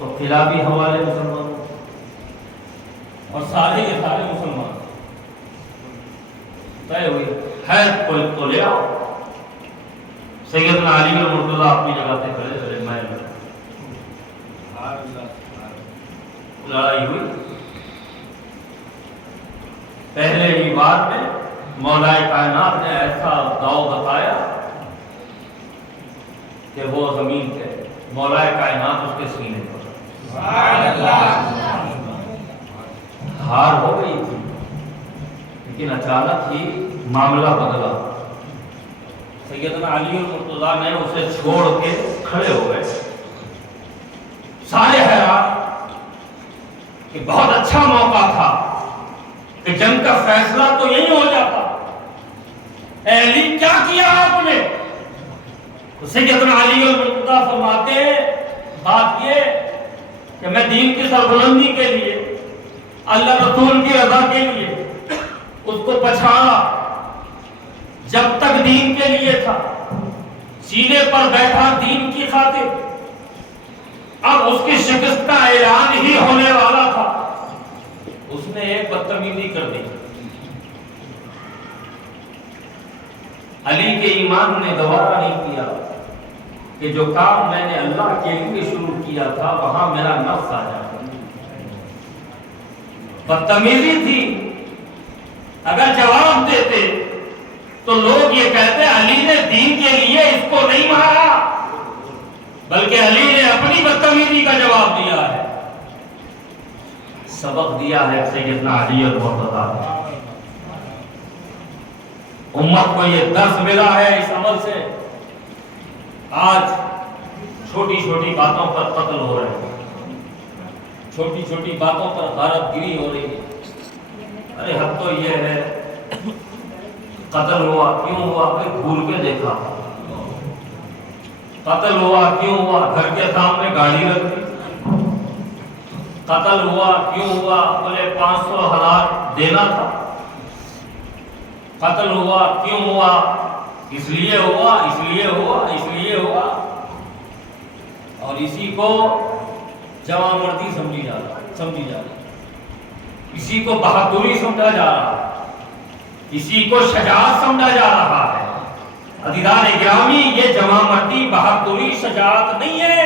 تو قلعہ بھی حوالے مسلمانوں اور سارے کے سارے مسلمان طے ہوئی ہے کوئی تو لے آؤ. سیدنا علی مرتضیٰ اپنی جگہ پہ کھڑے کھڑے میں لڑائی ہوئی. پہلے ہی بار میں مولا کائنات نے ایسا داؤ بتایا کہ وہ زمین پہ مولا کائنات اس کے سینے پر ہار ہو گئی تھی. لیکن اچانک ہی معاملہ بدلا. سیدنا علی مرتضیٰ نے اسے چھوڑ کے کھڑے ہو گئے. سارے حیران کہ بہت اچھا موقع تھا کہ جنگ کا فیصلہ تو یہی ہو جاتا. اے علی کیا کیا آپ نے؟ سیدنا علی مرتضیٰ فرماتے بات یہ کہ میں دین کی سربلندی کے لیے اللہ رسول کی رضا کے لیے اس کو پچھاڑا. جب تک دین کے لیے تھا سینے پر بیٹھا دین کی خاطر. اب اس کی شکست کا اعلان ہی ہونے والا تھا. اس نے ایک بدتمیزی کر دی. علی کے ایمان نے گوارا نہیں کیا کہ جو کام میں نے اللہ کے لیے شروع کیا تھا وہاں میرا نفس آ جائے. بدتمیزی تھی. اگر جواب دیتے تو لوگ یہ کہتے علی نے دین کے لیے اس کو نہیں مارا بلکہ علی نے اپنی بدتمیزی کا جواب دیا ہے. سبق دیا ہے سیدنا علی مرتضیٰ نے. امت کو یہ درس ملا ہے اس عمل سے. آج چھوٹی چھوٹی باتوں پر قتل ہو رہے ہیں. چھوٹی چھوٹی باتوں پر غارت گری ہو رہی ہے. ارے حد تو یہ ہے قتل ہوا کیوں ہوا پھر بھول کے دیکھا. قتل ہوا کیوں ہوا گھر کے سامنے گاڑی رکھ دی. قتل ہوا کیوں ہوا بولے 500,000 دینا تھا. قتل ہوا کیوں ہوا اس لیے ہوا اس لیے ہوا اس لیے ہوا. اور اسی کو جوان مردی سمجھی جا رہی. اسی کو بہادری سمجھا جا رہا ہے. اسی کو شجاعت سمجھا جا رہا ہے. عزیزان گرامی یہ جوان مردی بہادری شجاعت نہیں ہے.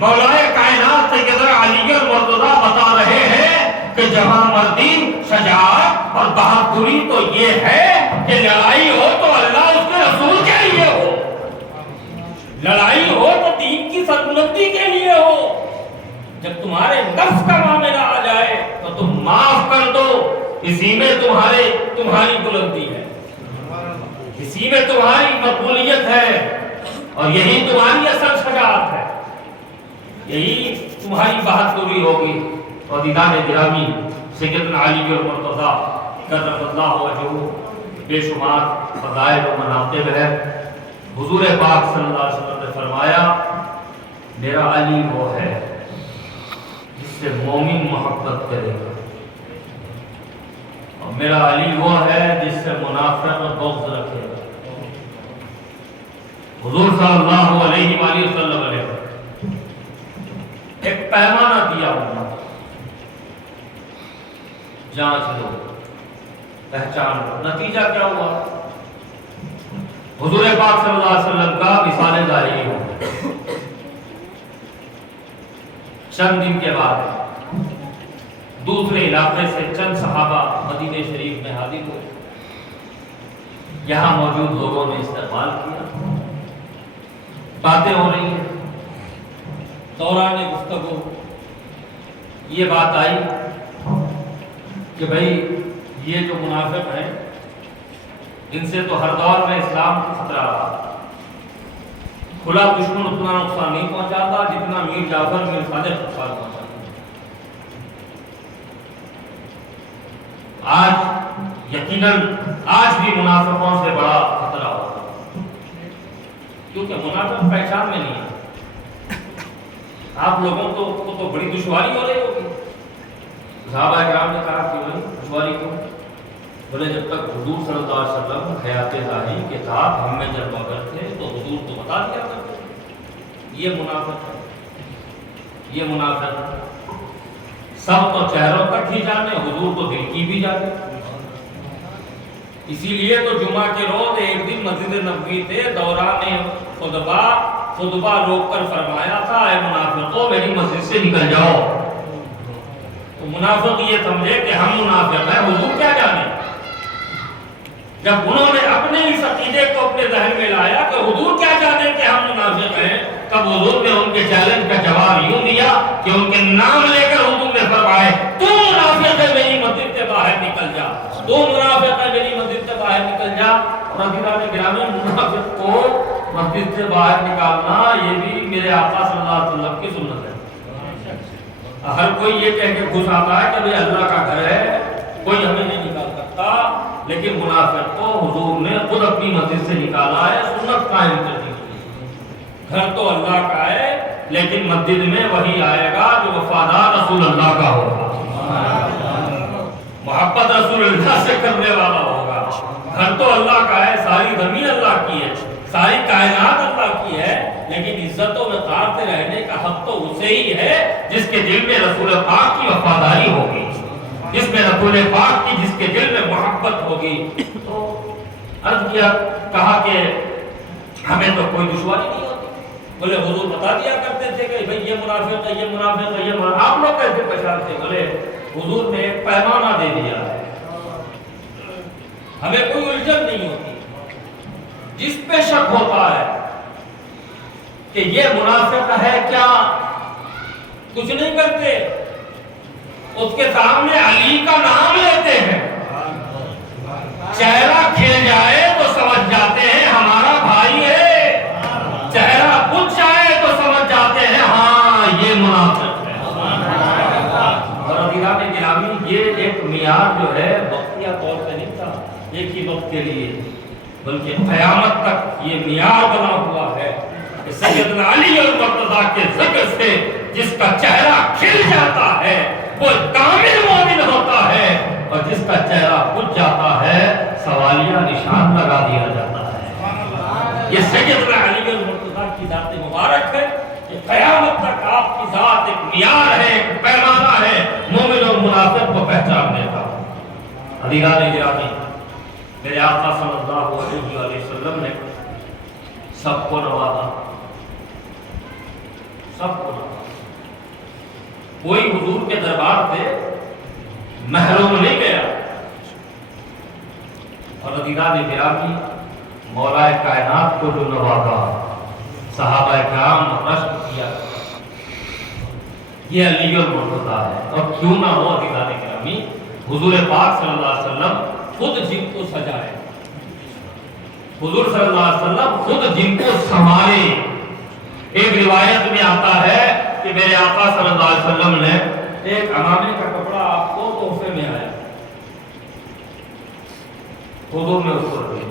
مولا کائنات سیدنا علی مرتضیٰ بتا رہے ہیں کہ جوان مردی شجاعت اور بہادری تو یہ ہے کہ لڑائی ہو تو اللہ اس کے رسول کے لیے ہو. لڑائی ہو تو دین کی سربلندی کے لیے ہو. جب تمہارے نفس کا معاملہ آ جائے تو تم معاف کر دو. اسی میں تمہاری بلندی ہے. اسی میں تمہاری مقبولیت ہے. اور یہی تمہاری اصل شجاعت ہے. یہی تمہاری بہادری ہوگی. اور دیدان گرامی سیدنا علی مرتضیٰ کرم اللہ وجہہ بے شمار فضائل و مناقب ہے. حضور پاک صلی اللہ علیہ وسلم نے فرمایا میرا علی وہ ہے جس سے مومن محبت کرے گا اور میرا علی وہ ہے جس سے منافق اور بغض رکھے گا. حضور صلی اللہ علیہ وآلہ وسلم نے ایک پیمانہ دیا ہونا. جانچ لو پہچان لو. نتیجہ کیا ہوا؟ حضور پاک صلی اللہ علیہ وسلم کا وصال ظاہری ہو گیا. چند دن کے بعد دوسرے علاقے سے چند صحابہ مدینہ شریف میں حاضر ہوئے. یہاں موجود لوگوں نے استقبال کیا. باتیں ہو رہی ہیں. دوران گفتگو یہ بات آئی کہ بھئی یہ جو منافق ہیں ان سے تو ہر دور میں اسلام کو خطرہ رہا. کھلا دشمن اتنا نقصان نہیں پہنچاتا جتنا میر جعفر میر صادق نقصان پہنچاتا. آج یقیناً آج بھی منافقوں سے بڑا خطرہ ہوتا کیونکہ منافق پہچان میں نہیں ہے. آپ لوگوں کو تو بڑی دشواری ہو رہی ہوگی. صحابہ کرام نے کہا کہ بھائی دشواری کیوں؟ بولے جب تک حضور صلی اللہ علیہ وسلم حیات ظاہری کے ساتھ ہم میں جب مگر تھے تو حضور کو بتا دیا کرتے. یہ منافق ہے. یہ منافق سب تو چہروں کا ہی جانے، حضور تو دل کی بھی جانے. اسی لیے تو جمعہ کے روز ایک دن مسجد نبوی تھے، دوران خطبہ روک کر فرمایا تھا اے منافقوں میری مسجد سے نکل جاؤ. تو منافق یہ سمجھے کہ ہم منافق ہیں، حضور کیا جانے. جب انہوں نے اپنے اس عقیدے کو اپنے ذہن میں لایا کہ حضور کیا جانے کہ ہم منافق ہیں، تب حضور نے ان کے چیلنج کا جواب یوں دیا کہ ان کے نام لے کر حضور نے فرمائے تو منافق ہے میری مسجد سے باہر نکل جا، تو منافق ہے میری مسجد سے باہر نکل جا. اور حضرات گرامی منافق کو مسجد سے باہر نکالنا یہ بھی میرے آقا صلی اللہ علیہ وسلم کی سنت ہے. ہر کوئی یہ کہہ کے خوش آتا ہے کہ بھئی اللہ کا گھر ہے کوئی ہمیں نہیں نکال سکتا، لیکن منافق کو حضور نے خود اپنی مسجد سے نکالا ہے، سنت قائم کر دی. گھر تو اللہ کا ہے لیکن مسجد میں وہی آئے گا جو وفادار رسول اللہ کا ہوگا، محبت رسول اللہ سے کرنے والا ہوگا. گھر تو اللہ کا ہے، ساری زمین اللہ کی ہے، ساری کائنات اللہ کی ہے، لیکن عزت و وقار سے رہنے کا حق تو اسے ہی ہے جس کے دل میں رسول پاک کی وفاداری ہوگی، جس میں رسول پاک کی جس کے دل میں محبت ہوگی. تو عرض کیا کہا کہ ہمیں تو کوئی دشواری نہیں ہوتی. بولے حضور بتا دیا کرتے تھے کہ بھئی یہ منافق ہے، یہ منافق ہے، یہ منافق. آپ لوگ کیسے پہچانتے؟ بولے حضور نے ایک پیمانہ دے دیا ہے، ہمیں کوئی الجھن نہیں ہوتی. جس پہ شک ہوتا ہے کہ یہ منافق ہے کیا، کچھ نہیں کرتے، اس کے سامنے علی کا نام لیتے ہیں، چہرہ کھل جائے تو سمجھ جاتے ہیں ہمارا بھائی ہے، چہرہ بجھ جائے تو سمجھ جاتے ہیں ہاں یہ منافق ہے. اور عزیزان گرامی یہ ایک معیار جو ہے وقتیہ طور سے نہیں تھا ایک ہی وقت کے لیے، بلکہ قیامت تک یہ معیار بنا ہوا ہے کہ سیدنا علی المرتضیٰ کے ذکر سے جس کا چہرہ کھل جاتا ہے وہ کامل مومن ہوتا ہے، اور جس کا چہرہ بجھ جاتا ہے سوالیہ نشان لگا دیا جاتا ہے. یہ سیدنا علی المرتضیٰ کی ذات مبارک ہے کہ قیامت تک آپ کی ذات ایک معیار ہے، ایک پیمانہ ہے مومن اور منافق کو پہچاننے کا. عزیزان گرامی میرے آقا صلی اللہ علیہ وسلم نے سب کو نوازا، سب کو نوازا. کوئی حضور کے دربار سے محروم نہیں گیا. اور عزیزان گرامی مولا کائنات کو جو نوازا، صحابہ کرام رشک کیا، یہ علی المرتضیٰ ہے. اور کیوں نہ ہو عزیزان گرامی حضور پاک صلی اللہ علیہ وسلم خود جن کو سجائے، حضور صلی اللہ علیہ وسلم خود جن کو سنبھالے. ایک روایت میں آتا ہے کہ میرے آقا صلی اللہ علیہ وسلم نے ایک عمامے کا کپڑا آپ کو تحفے میں آیا، حضور نے اس کو رکھ لیا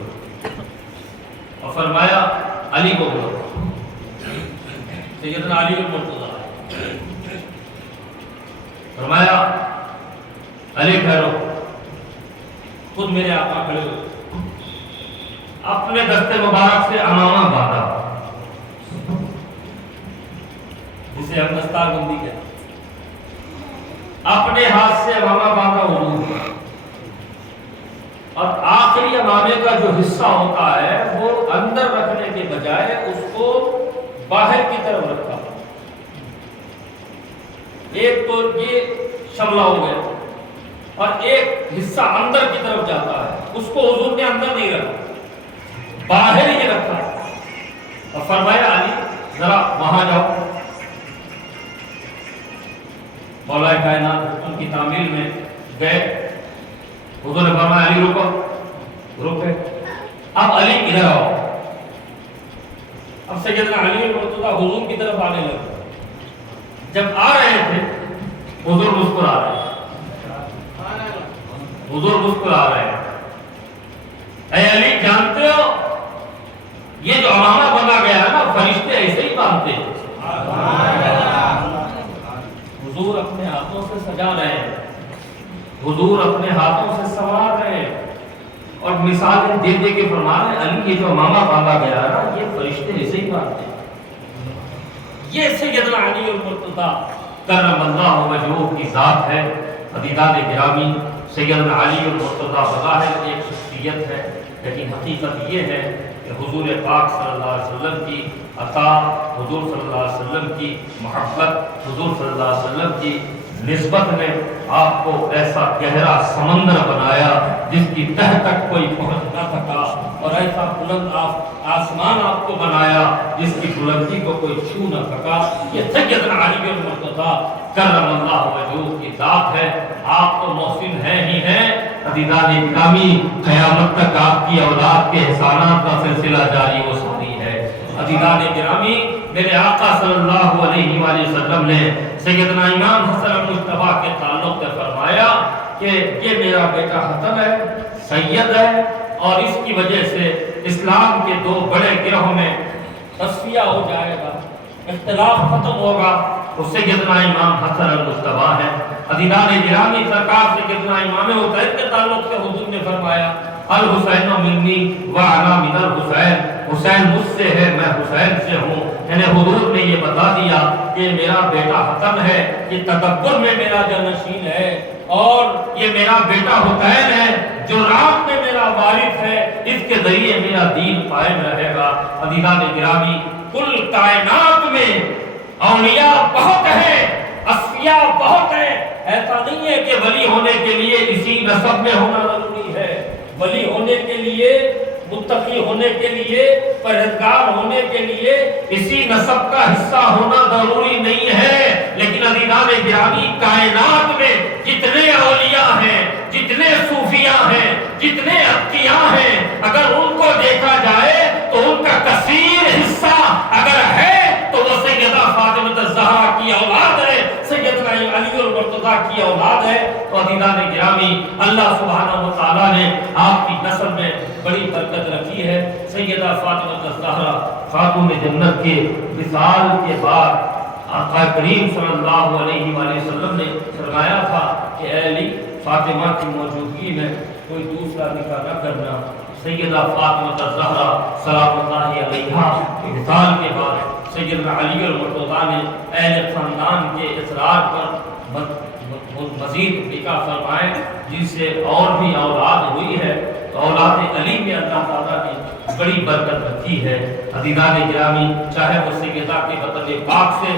اور فرمایا علی کو بولو. سیدنا علی المرتضیٰ فرمایا علی ٹھہرو. خود میرے آقا کھڑے ہوئے، اپنے دستے مبارک سے عمامہ باندھا جسے ہم دستار بندی کہتے ہیں، اپنے ہاتھ سے عمامہ باندھا حضور. اور آخری عمامے کا جو حصہ ہوتا ہے وہ اندر رکھنے کے بجائے اس کو باہر کی طرف رکھا. ایک تو یہ شملہ ہو گیا اور ایک حصہ اندر کی طرف جاتا ہے، اس کو حضور نے اندر نہیں رکھا، باہر ہی رکھا. اور فرمایا علی ذرا وہاں جاؤ. مولا کائنات ان کی تعمیل میں گئے، حضور نے فرمایا علی رکو، رکے. اب علی ادھر آؤ. اب سیدنا علی المرتضیٰ حضور کی طرف آنے لگے. جب آ رہے تھے حضور مسکرا رہے ہیں، حضور مسکرا رہے ہیں. اے علی جانتے ہو یہ جو عمامہ بنا گیا ہے نا فرشتے ایسے ہی باندھتے ہیں. حضور اپنے ہاتھوں سے سجا رہے ہیں، حضور اپنے ہاتھوں سے سنوار رہے ہیں اور مثالیں دے دے کے فرما رہے ہیں علی یہ جو عمامہ باندھا گیا ہے نا یہ فرشتے ایسے ہی باندھتے ہیں. یہ سیدنا علی المرتضیٰ کرم اللہ وجہہ کی ذات ہے۔ عزیزان گرامی، سیدنا علی المرتضیٰ بظاہر ایک شخصیت ہے، لیکن حقیقت یہ ہے کہ حضور پاک صلی اللہ علیہ وسلم کی عطا، حضور صلی اللہ علیہ وسلم کی محبت، حضور صلی اللہ علیہ وسلم کی نسبت نے آپ کو ایسا گہرا سمندر بنایا جس کی تہ تک کوئی پہنچ نہ سکا، اور ایسا بلند آسمان آپ کو بنایا جس کی بلندی کو کوئی چھو نہ سکا۔ یہ سیدنا علی المرتضیٰ کرم اللہ وجہہ کی ذات ہے۔ آپ تو محسن ہیں ہی ہیں، عزیزان گرامی، قیامت تک آپ کی اولاد کے احسانات کا سلسلہ جاری و ساری ہے۔ عزیزان گرامی، میرے آقا صلی اللہ علیہ وآلہ وسلم نے سیدنا امام حسن مجتبیٰ کے تعلق سے فرمایا کہ یہ میرا بیٹا حسن ہے، سید ہے، اور اس کی وجہ سے اسلام کے دو بڑے گروہ میں تصفیہ ہو جائے گا، اختلاف ختم ہوگا۔ اس سے سیدنا امام حسن المجتبیٰ ہے۔ عزیزان گرامی، سرکار سے سیدنا امام حسین کے تعلق سے حضور نے فرمایا الحسین منی وانا من الحسین، حسین مجھ سے ہے، میں حسین سے ہوں۔ یعنی حضور نے یہ بتا دیا کہ میرا بیٹا حسن ہے، یہ تکبر میں میرا جانشین ہے، اور یہ میرا بیٹا حسین ہے جو رات میں میرا وارث ہے، اس کے ذریعے میرا دین قائم رہے گا۔ عزیزان گرامی، کل کائنات میں اولیاء بہت ہیں، اصفیاء بہت ہیں، ایسا نہیں ہے کہ ولی ہونے کے لیے اسی نسب میں ہونا ضروری ہے۔ ولی ہونے کے لیے، متقی ہونے کے لیے، پرہیزگار ہونے کے لیے اسی نسب کا حصہ ہونا ضروری نہیں ہے، لیکن عزیزان گرامی، کائنات میں جتنے اولیاء ہیں، جتنے صوفیاء ہیں، جتنے اتقیاء ہیں، اگر ان کو دیکھا جائے تو ان کا کثیر حصہ اگر ہے تو وہ سیدہ فاطمہ الزہرا کی اولاد ہے، سیدنا علی المرتضیٰ کی اولاد ہے۔ تو عزیزان گرامی، اللہ سبحانہ و تعالیٰ نے آپ کی نسل میں بڑی برکت رکھی ہے۔ سیدہ فاطمہ الزہرا خاتون جنت کے وصال کے بعد آقا کریم صلی اللہ علیہ وآلہ وسلم نے فرمایا تھا کہ اے علی، فاطمہ کی موجودگی میں کوئی دوسرا نکاح نہ کرنا۔ سیدہ فاطمہ الزہرا سلام اللہ علیہا کے وصال کے بعد سیدنا علی المرتضیٰ نے اہل خاندان کے اصرار پر مزید نکاح فرمائے، جن سے اور بھی اولاد ہوئی ہے۔ اولاد علی میں اللہ تعالیٰ نے بڑی برکت رکھی ہے۔ عزیزان گرامی، چاہے وہ سیدہ کے مطلب پاک سے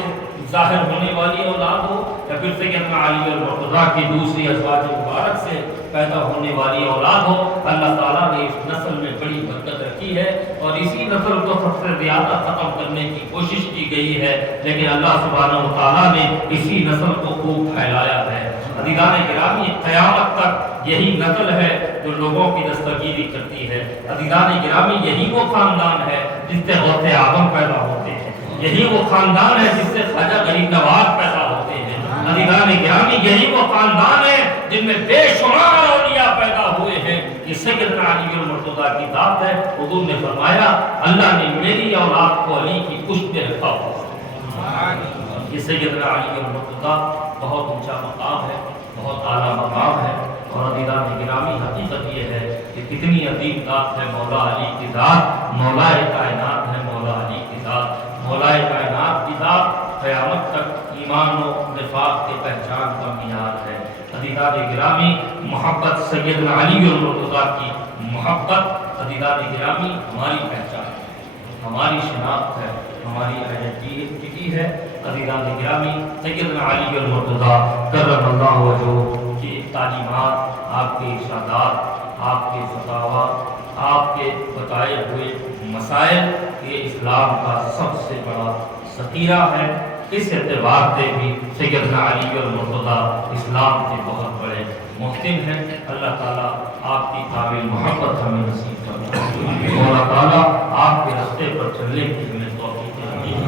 ظاہر ہونے والی اولاد ہو، یا پھر سیدنا علی المرتضیٰ کی دوسری ازواج مبارک سے پیدا ہونے والی اولاد ہو، اللہ تعالیٰ نے اس نسل میں بڑی برکت رکھی ہے، اور اسی نسل کو سب سے زیادہ ختم کرنے کی کوشش کی گئی ہے، لیکن اللہ سبحانہ و تعالیٰ نے اسی نسل کو خوب پھیلایا ہے۔ عزیزان گرامی، قیامت تک یہی نسل ہے جو لوگوں کی دستگیری کرتی ہے۔ عزیزان گرامی، یہی وہ خاندان ہے جس سے غوث اعظم پیدا ہوتے ہیں، یہی وہ خاندان ہے جس سے خواجہ غریب نواز پیدا ہوتے ہیں۔ عزیزان گرامی، یہی وہ خاندان ہے جن میں بے شمار اولیاء پیدا ہوئے ہیں۔ یہ سیدنا علی المرتضیٰ کی ذات ہے۔ حضور نے فرمایا اللہ نے میری اولاد کو علی کی پشت پہ رکھا ہوا ہے۔ یہ سیدنا علی المرتضیٰ بہت اونچا مقام ہے، بہت اعلیٰ مقام ہے، اور عزیزان گرامی، حقیقت یہ ہے کہ کتنی عظیم ذات ہے مولا علی کی ذات، مولا کائنات ہے مولا علی کی ذات۔ مولا کائنات کی ذات قیامت تک ایمان و نفاق کے پہچان کا معیار ہے۔ عزیزان گرامی، محبت سیدنا علی المرتضیٰ کی محبت، عزیزان گرامی، ہماری پہچان ہے، ہماری شناخت ہے، ہماری آئیڈینٹی ہے۔ عزیزان گرامی، سیدنا علی المرتضیٰ کرم اللہ وجہہ کی تعلیمات، آپ کے ارشادات، آپ کے فتاویٰ، آپ کے بتائے ہوئے مسائل، یہ اسلام کا سب سے بڑا ذخیرہ ہے۔ اس اعتبار سے بھی سیدنا علی المرتضیٰ اسلام کے بہت بڑے محسن ہیں۔ اللہ تعالیٰ آپ کی قابل محبت ہمیں نصیب فرمائے، اور اللہ تعالیٰ آپ کے راستے پر چلنے کی